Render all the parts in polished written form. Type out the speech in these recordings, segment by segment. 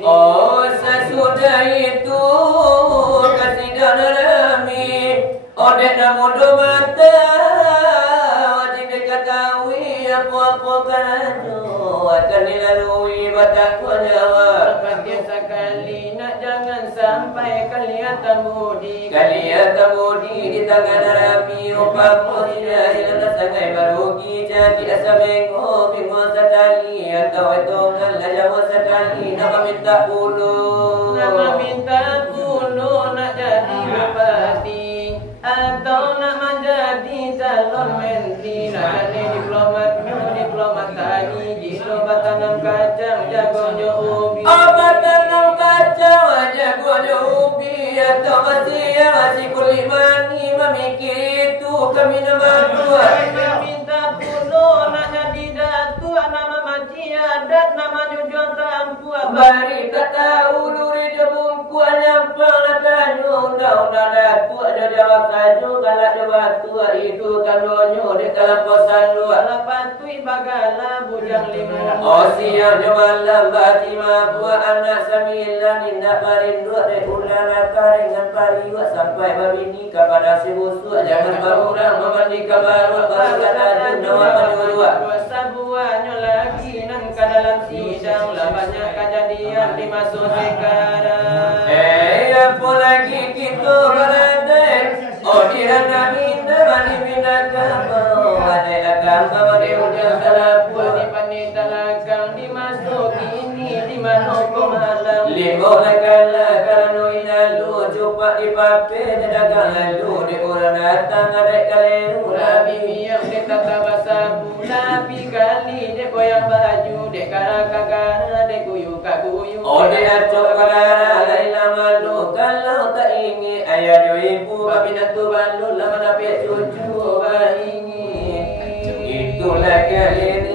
Oh, sesudah itu kasihan rami odek namudu mata wajib diketahui apa-apa kanju akan dilalui batang jawab pakai sekali nak jangan sampai kalian temudi di tangan rami upamu tidak hilang sangai barugi jadi asa bengok bingung sekali atau itu ngalah jawab sekali nama minta puluh nak jadi bupati atau nak menjadi calon menteri nak jadi diplomat tani gitu batanam kacang jagonya ubi batanam kacang jagonya ubi atau masih kulimani memikir itu kami nama tua minta puluh nak jadi datu nama maci adat nama jujur tampu bari tak tahu duri jebungku nyampa latanyo undang-undang datu ada jawab tajuk galak jawab tua itu kandonyo di dalam kosan dua lapatui bagala bujang lima siang malam batima buat anak sambilan indah parindu dari ulana karingan pariwa sampai babini kepada si busuk jangan berurang memandi kabar baru kata dua dua sabuanyo lagi nang ke dalam sidang lah banyak kejadian dimasuk sekarang apa lagi kita berada dia nabi bani binatang ada agama di ujung talapu di panita lakang dimasuk ini di mana malam limo lakala karano inalu jumpa di pape lalu di orang datang ada kalian Nabi yang dek tata basabu, Nabi kali dek koyak baju, dek karakakana, dek kuyu kakuyu. Oh dia coklat lain malu kalau tak ingin ayah ibu babi natu balu lama dapat cucu bayi itulah kalian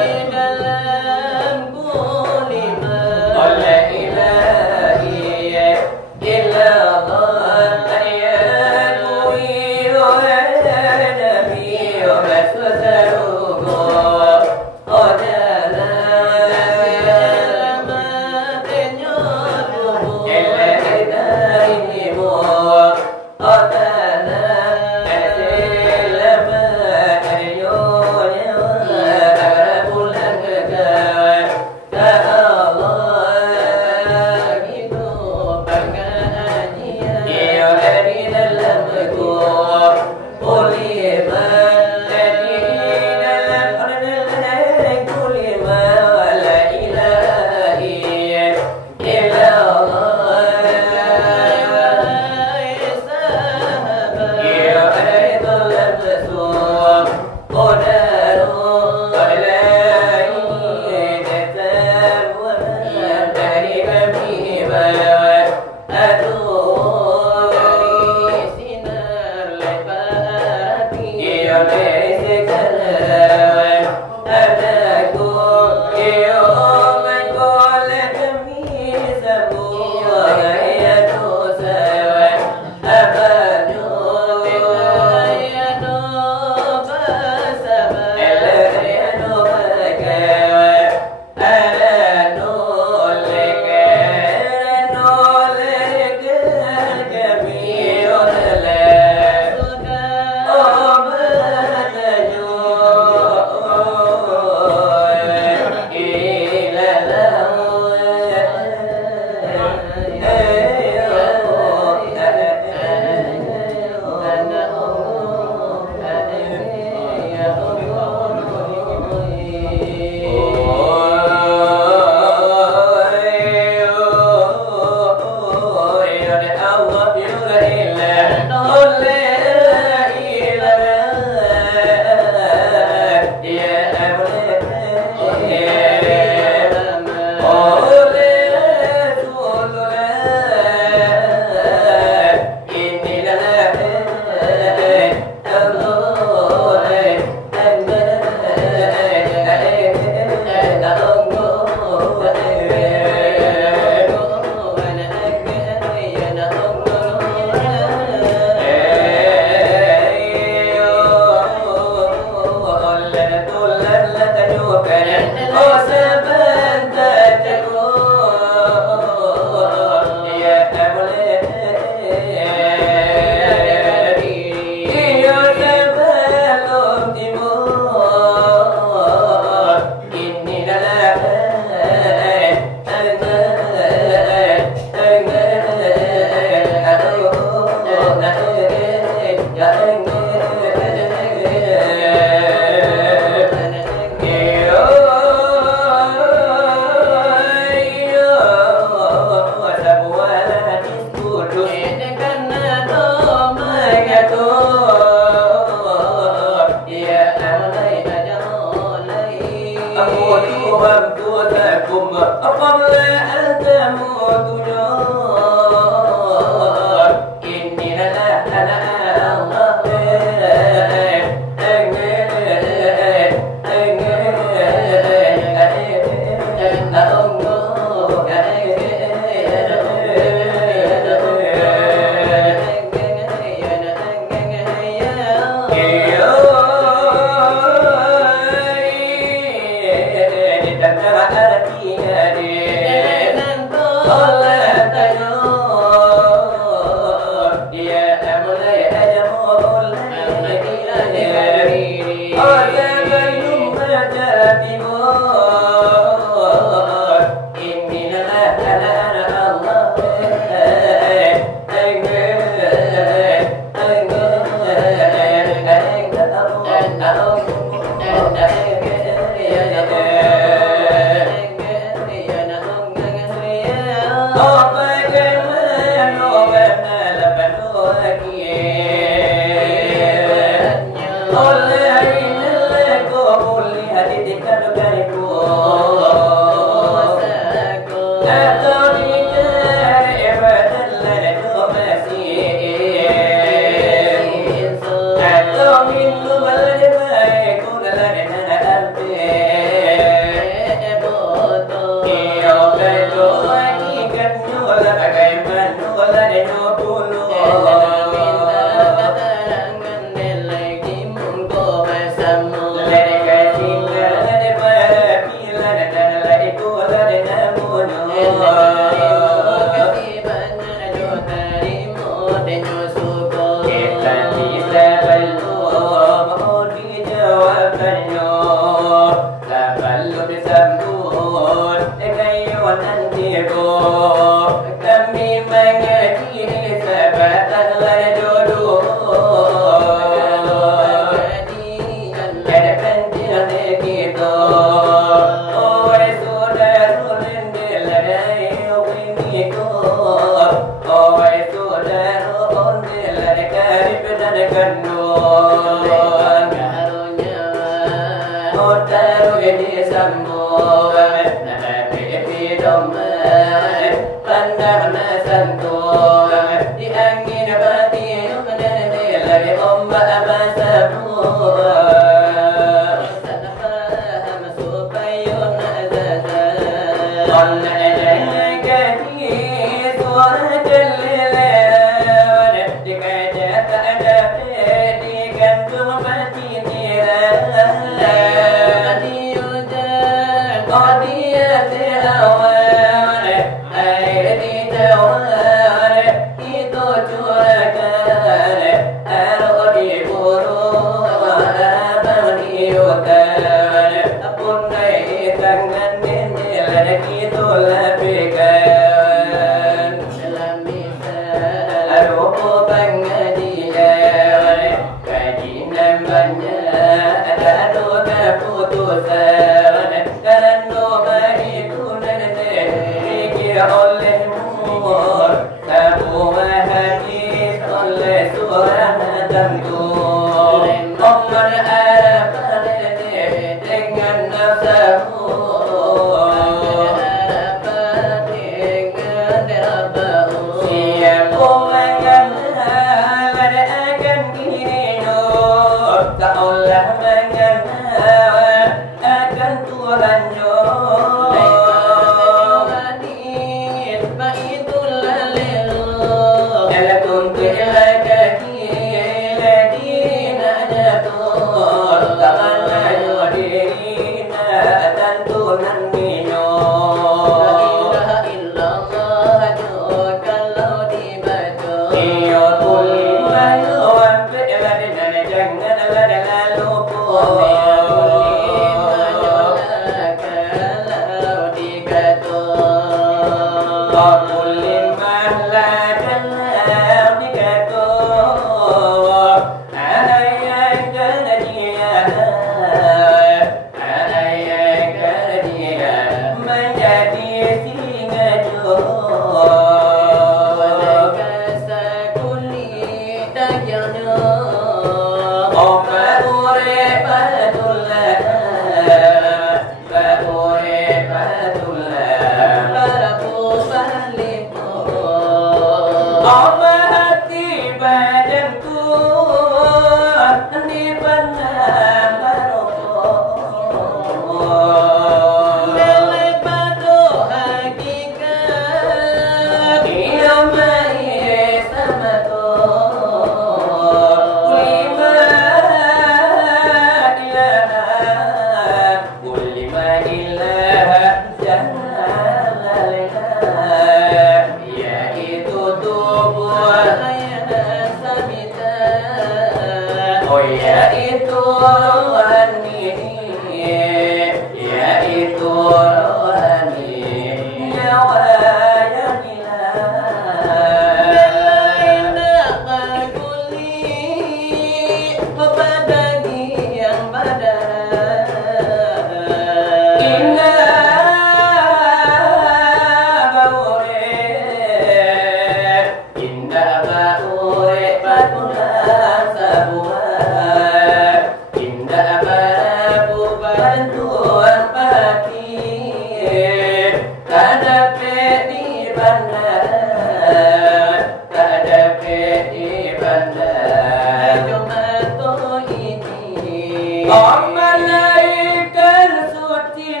Oh malaikat suci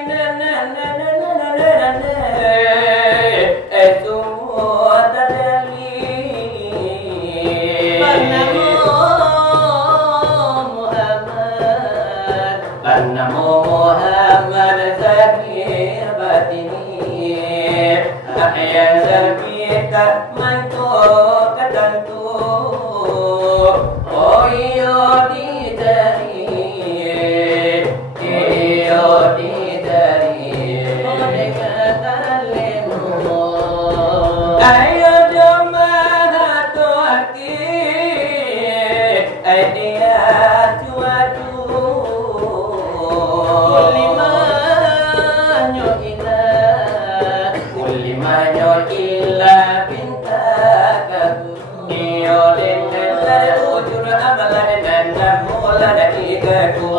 semua terdali Namo Muhammad Zakir batini Ayat kita mantuk ketentu Oh iyo didari Ayo jemaah hati dia cuacu Kulimanyo ila pinta kagu Iyo lindela ujur amalan dan namula dan ikaku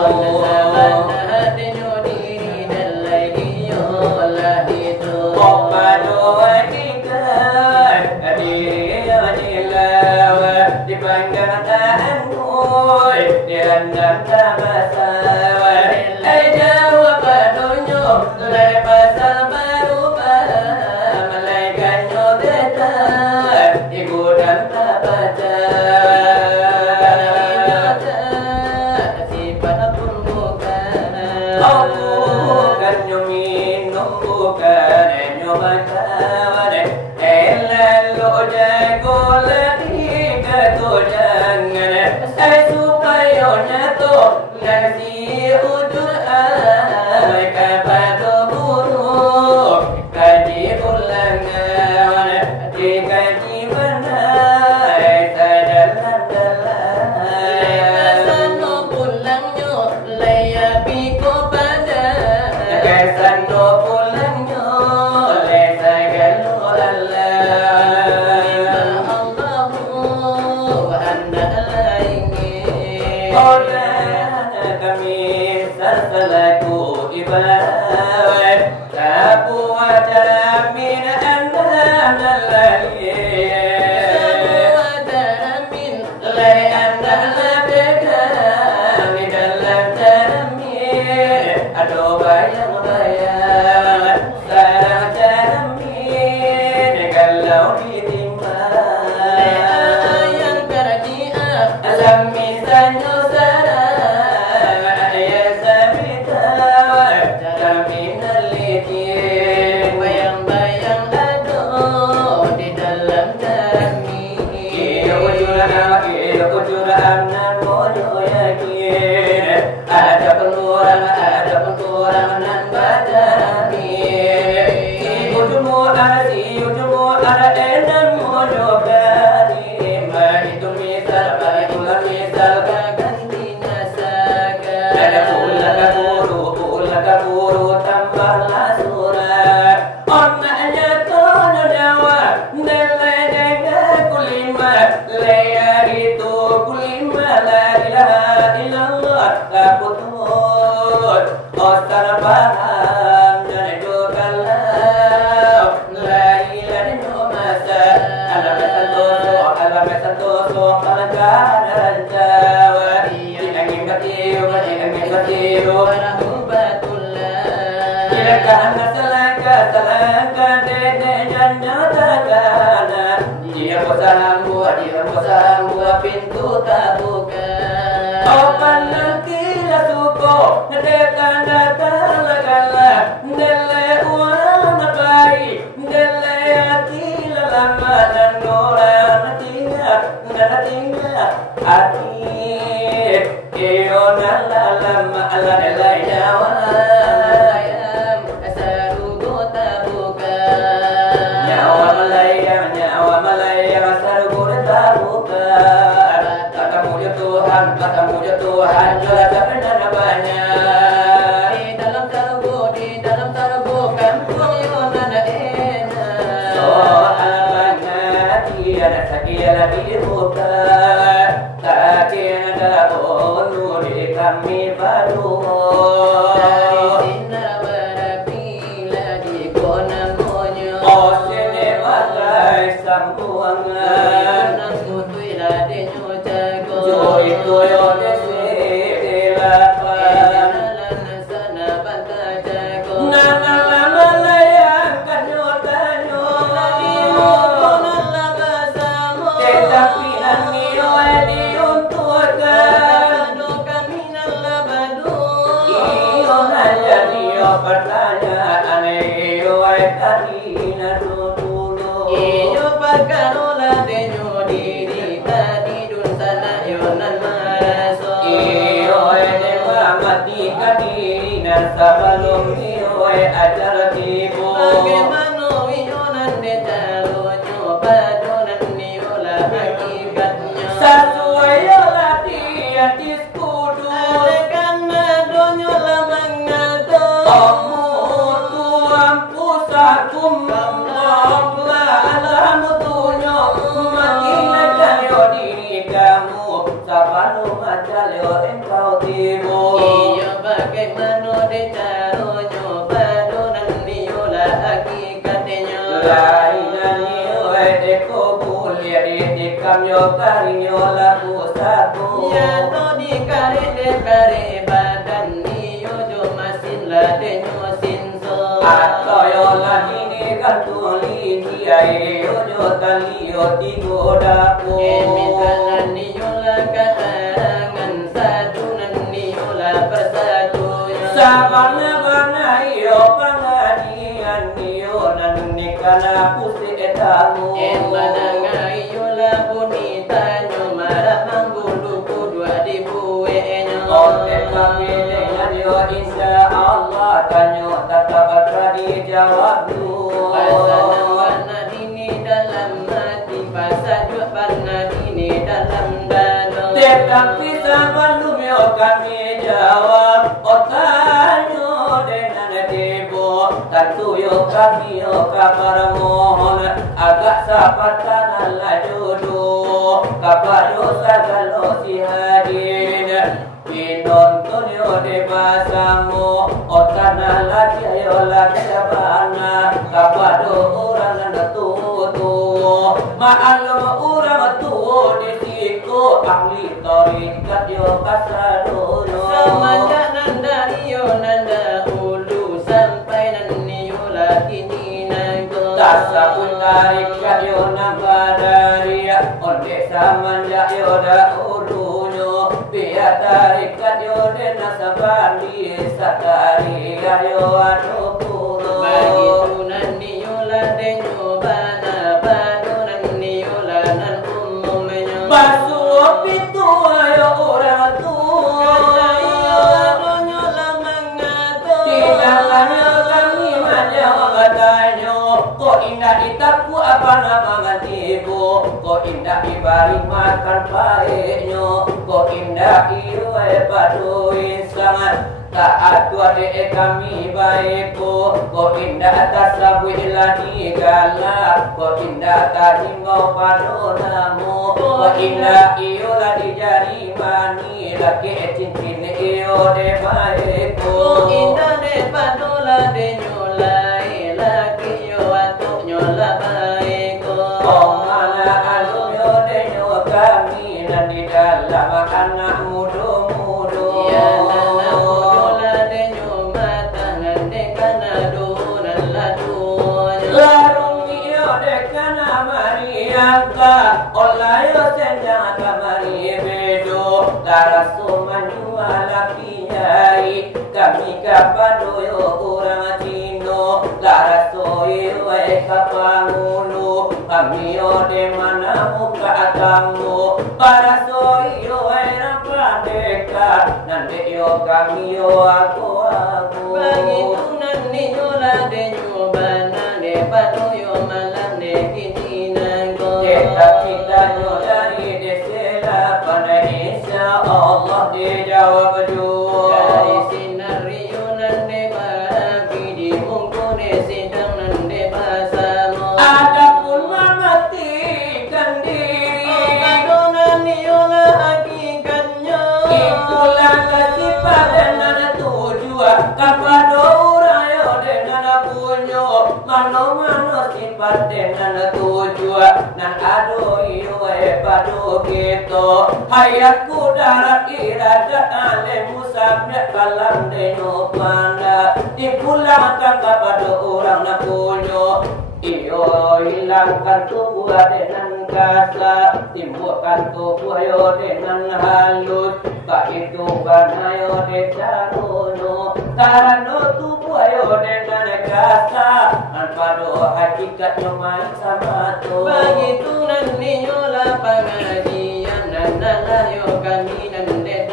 pintu tak buka. Opan nanti la suko, ndekan datang lagala, ndele uang nabai, ndele hati la lama dan orang natinga, hati iyo nala lama ala nelai nyawa. Katamu Tuhan juga tak pernah banyak di dalam terbu kan yonan enak soal banyak tiada sakiala dibuka tak kena ulu di kami baru dari sini berapila di kona monyo oh sini bagai sambuangan nang tutui la denyo jago itu yo desila oi dewa mati kadina sebelum oi ajar tibu. Bagaimana wiyonan de calo nyoba donan niola hakikatnya. Sesuai yola dia diskudu. Adekan donyo lamang ngado. Omu tuam pusakum Allah alam tunyo mati nakalio diri kamu sabanu majalio engkau tibu. Iya bagaimana de calo nyoba donan niola hakikatnya. Lainan ioe deko mulia di kamyo karinyo laku satu. Ya to di kare badan niyo jo masin la de nyo sinso. Atoyo lagi ni kantuli kiai ojo talio tigo daku. Emisalan niyo la kaangan sadunan niyo la persatunya. Sabana bana iyo pangadian niyo nan nikana pusi etamu. Emananga iyo la bonita nyo marah manggulu kudua di buwe nyo. Ote kami dengan yo insya Allah tanyo tetap terjadi jawab lu. Pasanang warna dini dalam hati, pasajud warna dini dalam dada. Tetapi sebelum yo kami jawab otanyo dengan debo. Tentu yo kami yo kabar mohon agak sapatan Allah jodoh. Kabar dosa kalau si hadirin pinonton yo de basamu otana lagi yo lagi sabana. Kabar do orang tutu maalum orang tutu di situ ahli torikat yo kasadono. Semenjak nanda iyo nanda hulu sampai nani yo lagi ninago. Tasapun tarikat yo nambadaria onde samanja yo dahulunyo biar tarikat yo dena sabandi sataria yo anukuno. Begitu nani yo lade nyobana bado nani yo lanan umumnya. Basuh pintu ayo orang tua. Kata iyo adonyo lamang ngado. Tidaknya kami menjawab tanya. Kok indah ditaku apa nama ngatibu. Kok indah diberi makan baiknya. Kok indah iyo padui sangat. Taat tua de kami baikku. Kok indah atas sabu ilani galak. Kok indah tadi ngau padonamu. Kok indah iyo lah di jari mani. Laki cincin iyo de baikku. Kok indah de padola de nyolai laki yo atuk nyola baiko. Oh mana alum yo de nyo kami nan di dalam anak mudo-mudo. Ya nana mudola de nyomata ngande kana donan ladunya. Larung iyo de kana mariangka olayo senjang kamari bedo laraso manua lapinyai kami kapado yo orang Cino laraso iyo kapangulu kami yo de mana muka atamu para so iyo rapandeka nande yo kami yo aku Begitu nani nyola de nyobana de pado yo malam de kini nanggo. Kita kita dari desela pada insya Allah dijawab doa. Dari sinar riyunan de bagi di mungkune sidang nan de basamu. Adapun mematikan diri Padonan niola hakikatnya. itulah kasih pada nana tujuan kepada orang yo dengan punyo mano sifat dengan tujuan nan ado iyo padu kita hayatku darat iradat ale musabnya kalam deno panda dipulangkan kepada orang na punyo. Iyo hilangkan tubuh dengan kasar, timbulkan tubuh yo dengan halus, kehidupan ayo de carono, karena tubuh yo dengan kasar, tanpa doa hakikatnya main sama tu. Begitu nani nyola pengajian nan nalayo kami nan de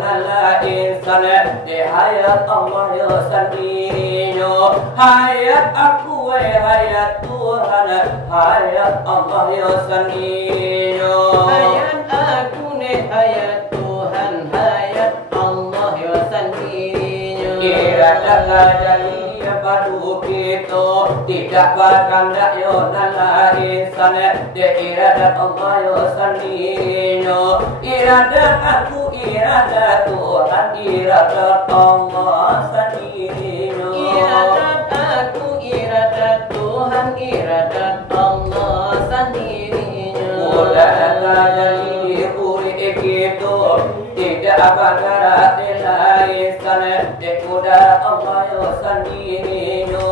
nala insan di hayat Allah yo sendirinya. Hayat aku hayat Tuhan, hayat Allah yo sendirinya. Hayat aku hayat Tuhan, hayat Allah yo sendirinya. Irada jadi padu kita tidak berkandak yo nala insan di iradat Allah yo sendirinya. Iradat aku iradat Tuhan, iradat Allah sendirinya. Iradat aku iradat Tuhan, iradat Allah sendirinya. Mula jadi uri kita tidak berkandak lain sana di kuda Allah yo sendirinya.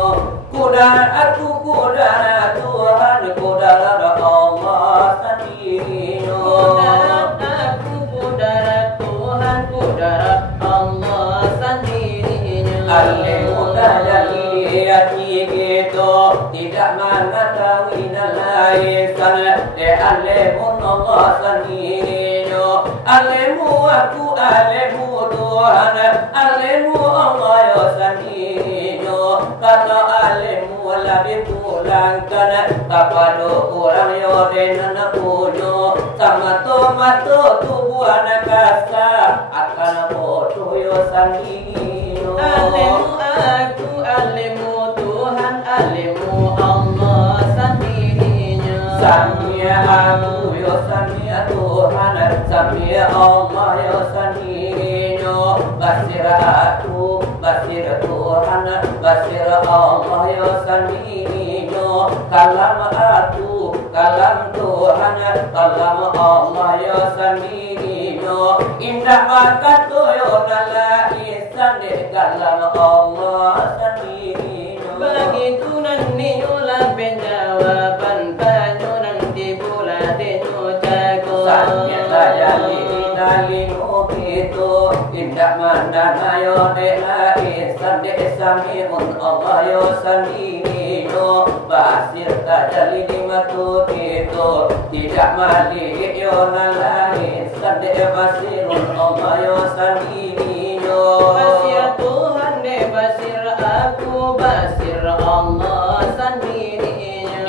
Kuda aku kuda Tuhan, kuda Allah sendirinya. Kudarat aku kudarat Tuhan, kudarat Allah sendirinya. Ale muda jadi hati kita tidak mengetahui lain sana di alemun Allah sendirinya. Alemu aku alemu Tuhan, alemu Allah yo sendirinya. Karena alemu lebih pulangkan kepada orang yo denan punya. Sama tomato tubuh anak kasa akan bodoh yo sendirinya. Alemu aku alemu Tuhan, alemu Allah sendirinya. Samia aku yo samia Tuhan, samia Allah yo sendirinya. Basir aku, basir Tuhan, basir Allah yo sendirinya. Kalam aku, kalam Tuhan, kalam Allah yo sendirinya. Indah bakat yo nala ihsan di kalam Allah sendirinya. Begitu nanti ulang penjawaban banyu nanti pula denyo jago. Sanya jadi nalingo itu indah mandana yo dela ihsan de samiun Allah yo sendirinya. Basir tajali di matu itu tidak malik yo nala ihsan de basirun Allah yo sendirinya. Basir Tuhan de basir aku, basir Allah sendirinya.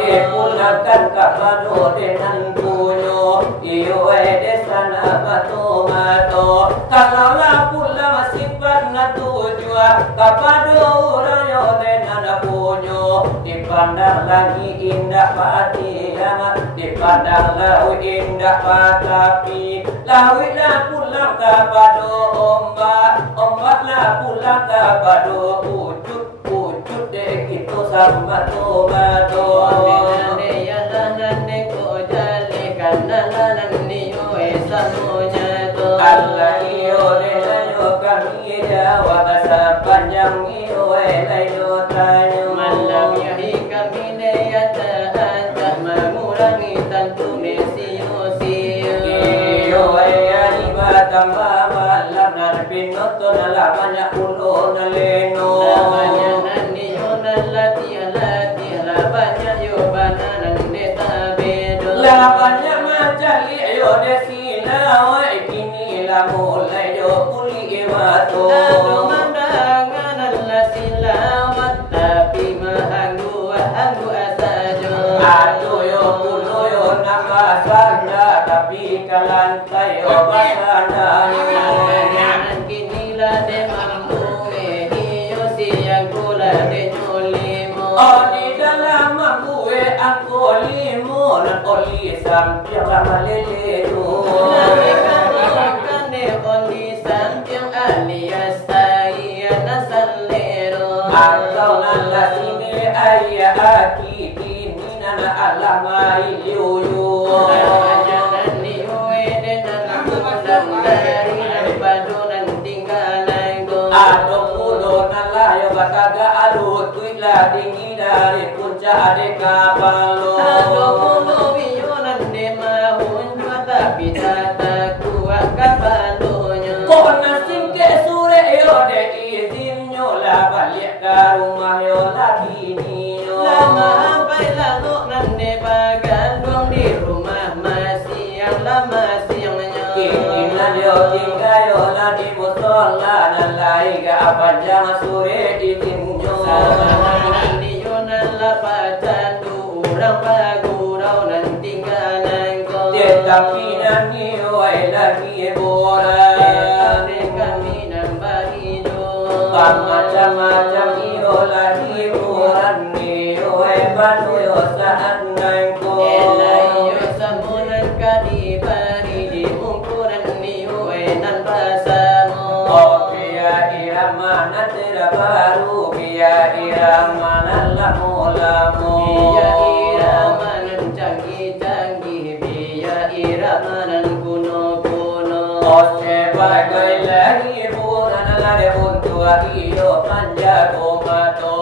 Dipulangkan kepada dengan punyo iyo desana mato mato. Kalaulah pula masih pernah tujuan kepada orang yo dengan punyo. Dipandang lagi indah pati dipandang lau indah patapi. Lawitlah pulang kepada ombaklah pulang kepada wujud dek itu sama tomato. Nane ya nane ko jale kanana nane yo esamonya to. Allah iyo denayo kami jawab sepanjang iyo layo tanyo. Malam yahi kami ne ya ta mengurangi tantu ne siyo. Iyo ya di batang malam narpinot nalamanya ulo naleno. Namanya nane yo nalati labanya yo bananan ne tabedo. Labanya macali yo desila wa kini la mulai yo kuli wato. Ado mandangan Allah silawat tapi mahanggu asajo. Aduh yo kulo yo nama sanda tapi kalantai yo basanda. Jangan kini lah de mampu hiyo siang kula de nyolimo. Oh di dalam gue aku limo dan oli sampai lama leledo. Namikan de oni sampiang alias ayana salero. Atau nala sini ayah aki kini nana alama iliuyu. Jangan niwe de nanang dari padunan tinggalan go. Adong kulo nala yo bakaga alut kuila dingi dari puncak ade kapalo. Ado kulo biyonan de mahun tapi tata kuat kapalonya. Kok nasing ke sore yo de izinyo la balik ke rumah yo lagi niyo. Lama sampai lalu nande bagandong di rumah masih yang lama siangnya. Kini yo tinggal Baik panjang sore ditinjau Sama diunan lapacan tu urang pagurau nan tinggalan ko Tetapi nangi wai lagi boran Tetapi kami nambah hidup Macam-macam iyo lagi boran ni wai panuyo saat nangko Elai yo samunan kadibari di mungkuran ni uenan pasamu Biya irama natira baru biya irama nalamu-lamu Biya iramanan canggih-canggih Biya iramanan kuno-kuno Sebagai lagi bulan lade untuk iyo panjago mato